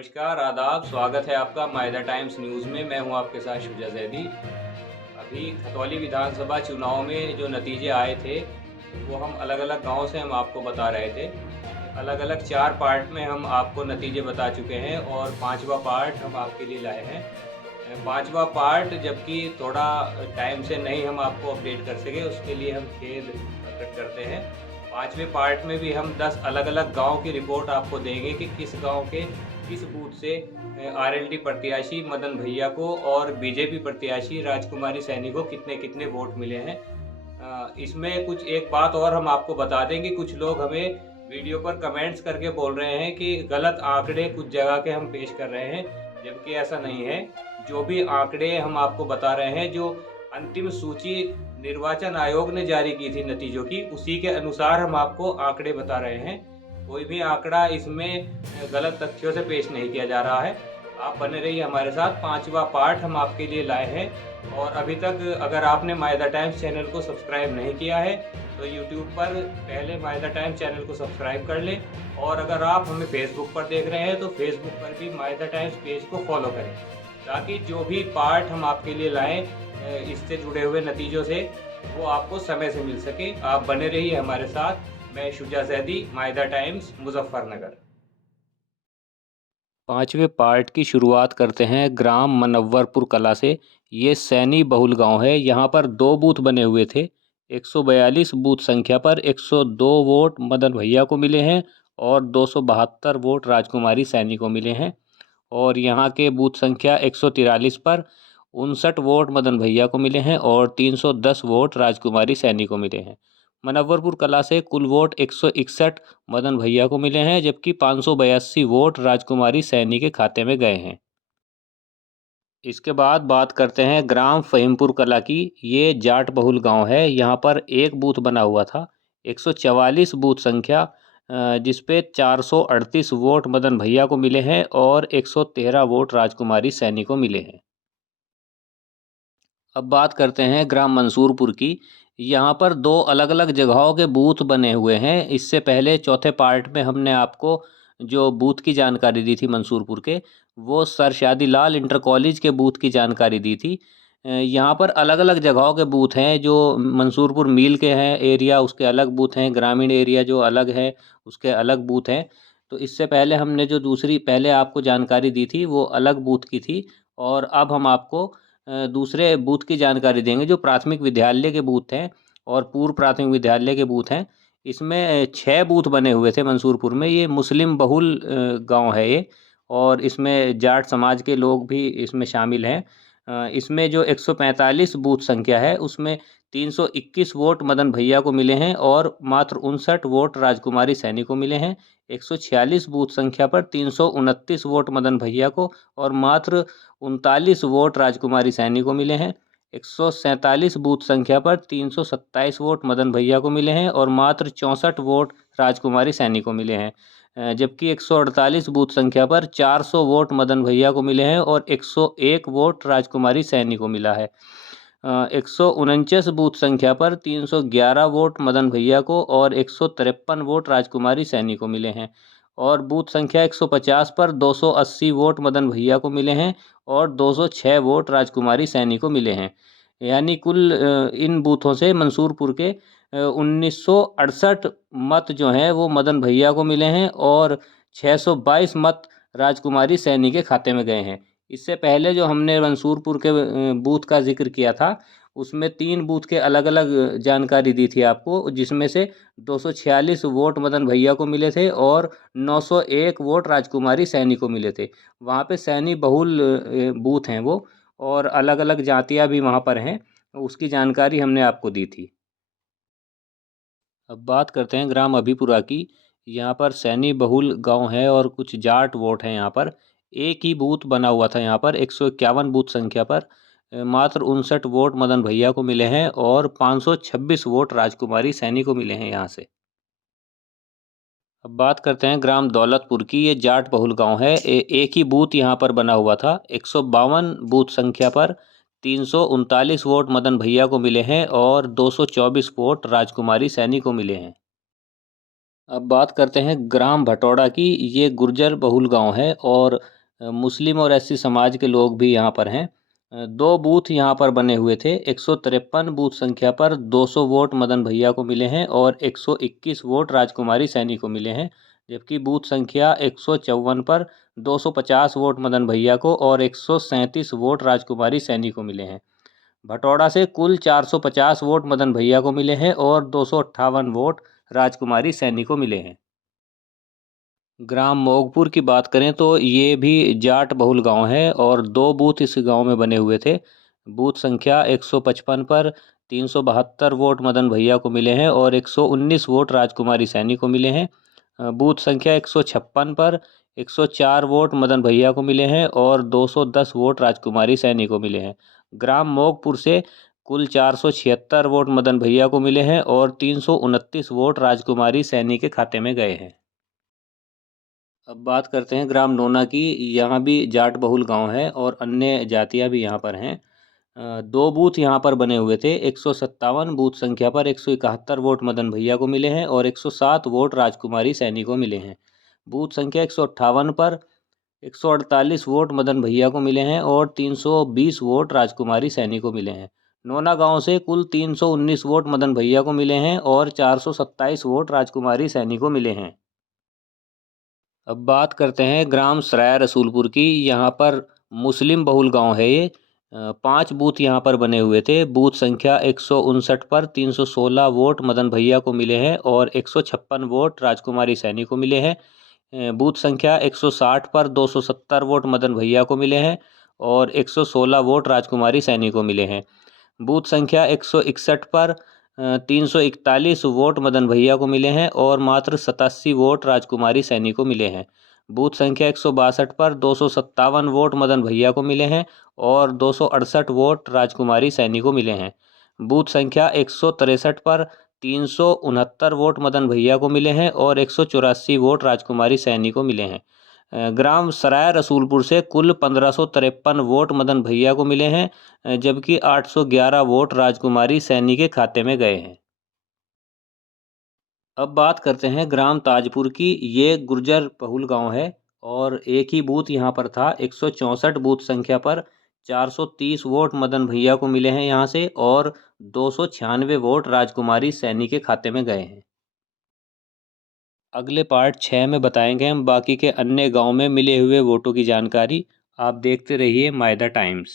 नमस्कार, आदाब, स्वागत है आपका मायदा टाइम्स न्यूज़ में। मैं हूं आपके साथ शुजा ज़ैदी। अभी खतौली विधानसभा चुनाव में जो नतीजे आए थे, वो हम अलग-अलग गाँव से हम आपको बता रहे थे। अलग-अलग 4 पार्ट में हम आपको नतीजे बता चुके हैं और 5वां पार्ट हम आपके लिए लाए हैं। 5वां पार्ट जबकि थोड़ा टाइम से नहीं हम आपको अपडेट कर सके, उसके लिए हम खेद प्रकट करते हैं। 5वें पार्ट में भी हम 10 अलग-अलग गाँव की रिपोर्ट आपको देंगे कि किस गाँव के किस बूथ से आरएलडी प्रत्याशी मदन भैया को और बीजेपी प्रत्याशी राजकुमारी सैनी को कितने-कितने वोट मिले हैं। इसमें कुछ एक बात और हम आपको बता दें कि कुछ लोग हमें वीडियो पर कमेंट्स करके बोल रहे हैं कि गलत आंकड़े कुछ जगह के हम पेश कर रहे हैं, जबकि ऐसा नहीं है। जो भी आंकड़े हम आपको बता रहे हैं, जो अंतिम सूची निर्वाचन आयोग ने जारी की थी नतीजों की, उसी के अनुसार हम आपको आंकड़े बता रहे हैं। कोई भी आंकड़ा इसमें गलत तथ्यों से पेश नहीं किया जा रहा है। आप बने रहिए हमारे साथ। 5वां पार्ट हम आपके लिए लाए हैं और अभी तक अगर आपने मायदा टाइम्स चैनल को सब्सक्राइब नहीं किया है, तो यूट्यूब पर पहले मायदा टाइम्स चैनल को सब्सक्राइब कर लें और अगर आप हमें फेसबुक पर देख रहे हैं, तो फेसबुक पर भी मायदा टाइम्स पेज को फॉलो करें, ताकि जो भी पार्ट हम आपके लिए लाएँ इससे जुड़े हुए नतीजों से, वो आपको समय से मिल सके। आप बने रहिए हमारे साथ। मैं शुजा ज़ैदी, मायदा टाइम्स, मुज़फ़्फ़रनगर। 5वें पार्ट की शुरुआत करते हैं ग्राम मनव्वरपुर कला से। ये सैनी बहुल गांव है। यहाँ पर 2 बूथ बने हुए थे। 142 बूथ संख्या पर 102 वोट मदन भैया को मिले हैं और 272 वोट राजकुमारी सैनी को मिले हैं। और यहाँ के बूथ संख्या 143 पर 59 वोट मदन भैया को मिले हैं और 310 वोट राजकुमारी सैनी को मिले हैं। मनव्वरपुर कला से कुल वोट 161 मदन भैया को मिले हैं, जबकि 582 वोट राजकुमारी सैनी के खाते में गए हैं। इसके बाद बात करते हैं ग्राम फ़हीमपुर कला की। ये जाट बहुल गांव है। यहाँ पर एक बूथ बना हुआ था। 144 बूथ संख्या, जिस पे 438 वोट मदन भैया को मिले हैं और 113 वोट राजकुमारी सैनी को मिले हैं। अब बात करते हैं ग्राम मंसूरपुर की। यहाँ पर 2 अलग-अलग जगहों के बूथ बने हुए हैं। इससे पहले चौथे पार्ट में हमने आपको जो बूथ की जानकारी दी थी मंसूरपुर के, वो सर शादी लाल इंटर कॉलेज के बूथ की जानकारी दी थी। यहाँ पर अलग-अलग जगहों के बूथ हैं। जो मंसूरपुर मिल के हैं एरिया, उसके अलग बूथ हैं। ग्रामीण एरिया जो अलग है, उसके अलग बूथ हैं। तो इससे पहले हमने जो दूसरी पहले आपको जानकारी दी थी, वो अलग बूथ की थी और अब हम आपको दूसरे बूथ की जानकारी देंगे जो प्राथमिक विद्यालय के बूथ हैं और पूर्व प्राथमिक विद्यालय के बूथ हैं। इसमें 6 बूथ बने हुए थे मंसूरपुर में। ये मुस्लिम बहुल गांव है ये, और इसमें जाट समाज के लोग भी इसमें शामिल हैं। इसमें जो 145 बूथ संख्या है, उसमें 321 वोट मदन भैया को मिले हैं और मात्र 59 वोट राजकुमारी सैनी को मिले हैं। 146 बूथ संख्या पर 329 वोट मदन भैया को और मात्र 39 वोट राजकुमारी सैनी को मिले हैं। 147 बूथ संख्या पर 327 वोट मदन भैया को मिले हैं और मात्र 64 वोट राजकुमारी सैनी को मिले हैं। जबकि 148 बूथ संख्या पर 400 वोट मदन भैया को मिले हैं और 101 वोट राजकुमारी सैनी को मिला है। 149 बूथ संख्या पर 311 वोट मदन भैया को और 153 वोट राजकुमारी सैनी को मिले हैं। और बूथ संख्या 150 पर 280 वोट मदन भैया को मिले हैं और 206 वोट राजकुमारी सैनी को मिले हैं। यानी कुल इन बूथों से मंसूरपुर के 1968 मत जो हैं वो मदन भैया को मिले हैं और 622 मत राजकुमारी सैनी के खाते में गए हैं। इससे पहले जो हमने मंसूरपुर के बूथ का जिक्र किया था, उसमें 3 बूथ के अलग-अलग जानकारी दी थी आपको, जिसमें से 246 वोट मदन भैया को मिले थे और 901 वोट राजकुमारी सैनी को मिले थे। वहाँ पे सैनी बहुल बूथ हैं वो, और अलग-अलग जातियाँ भी वहाँ पर हैं। उसकी जानकारी हमने आपको दी थी। अब बात करते हैं ग्राम अभीपुरा की। यहाँ पर सैनी बहुल गांव है और कुछ जाट वोट हैं यहाँ पर। एक ही बूथ बना हुआ था यहाँ पर। 151 बूथ संख्या पर मात्र 59 वोट मदन भैया को मिले हैं और 526 वोट राजकुमारी सैनी को मिले हैं यहाँ से। अब बात करते हैं ग्राम दौलतपुर की। ये जाट बहुल गांव है। एक ही बूथ यहाँ पर बना हुआ था। 152 बूथ संख्या पर 339 वोट मदन भैया को मिले हैं और 224 वोट राजकुमारी सैनी को मिले हैं। अब बात करते हैं ग्राम भटौड़ा की। ये गुर्जर बहुल गांव है और मुस्लिम और एससी समाज के लोग भी यहाँ पर हैं। दो बूथ यहाँ पर बने हुए थे। 153 बूथ संख्या पर 200 वोट मदन भैया को मिले हैं और 121 वोट राजकुमारी सैनी को मिले हैं। जबकि बूथ संख्या 154 पर 250 वोट मदन भैया को और 137 वोट राजकुमारी सैनी को मिले हैं। भटौड़ा से कुल 450 वोट मदन भैया को मिले हैं और 258 वोट राजकुमारी सैनी को मिले हैं। ग्राम मोगपुर की बात करें तो ये भी जाट बहुल गांव है और दो बूथ इस गांव में बने हुए थे। बूथ संख्या 155 पर 372 वोट मदन भैया को मिले हैं और 119 वोट राजकुमारी सैनी को मिले हैं। बूथ संख्या 156 पर 104 वोट मदन भैया को मिले हैं और 210 वोट राजकुमारी सैनी को मिले हैं। ग्राम मोगपुर से कुल 476 वोट मदन भैया को मिले हैं और 329 वोट राजकुमारी सैनी के खाते में गए हैं। अब बात करते हैं ग्राम नोना की। यहाँ भी जाट बहुल गांव है और अन्य जातियाँ भी यहाँ पर हैं। दो बूथ यहाँ पर बने हुए थे। 157 बूथ संख्या पर 171 वोट मदन भैया को मिले हैं और 107 वोट राजकुमारी सैनी को मिले हैं। बूथ संख्या 158 पर 148 वोट मदन भैया को मिले हैं और 320 वोट राजकुमारी सैनी को मिले हैं। नोना गांव से कुल 319 वोट मदन भैया को मिले हैं और 427 वोट राजकुमारी सैनी को मिले हैं। अब बात करते हैं ग्राम सराय रसूलपुर की। यहाँ पर मुस्लिम बहुल गांव है ये। 5 बूथ यहाँ पर बने हुए थे। बूथ संख्या 159 पर 316 वोट मदन भैया को मिले हैं और 156 वोट राजकुमारी सैनी को मिले हैं। बूथ संख्या 160 पर 270 वोट मदन भैया को मिले हैं और 116 वोट राजकुमारी सैनी को मिले हैं। बूथ संख्या 161 पर 341 वोट मदन भैया को मिले हैं और मात्र 87 वोट राजकुमारी सैनी को मिले हैं। बूथ संख्या 162 पर 257 वोट मदन भैया को मिले हैं और 268 वोट राजकुमारी सैनी को मिले हैं। बूथ संख्या 163 पर 369 वोट मदन भैया को मिले हैं और 184 वोट राजकुमारी सैनी को मिले हैं। ग्राम सराय रसूलपुर से कुल 1553 वोट मदन भैया को मिले हैं, जबकि 811 वोट राजकुमारी सैनी के खाते में गए हैं। अब बात करते हैं ग्राम ताजपुर की। ये गुर्जर बहुल गांव है और एक ही बूथ यहाँ पर था। 164 बूथ संख्या पर 430 वोट मदन भैया को मिले हैं यहाँ से और 296 वोट राजकुमारी सैनी के खाते में गए हैं। अगले पार्ट 6 में बताएंगे हम बाकी के अन्य गांव में मिले हुए वोटों की जानकारी। आप देखते रहिए मायदा टाइम्स।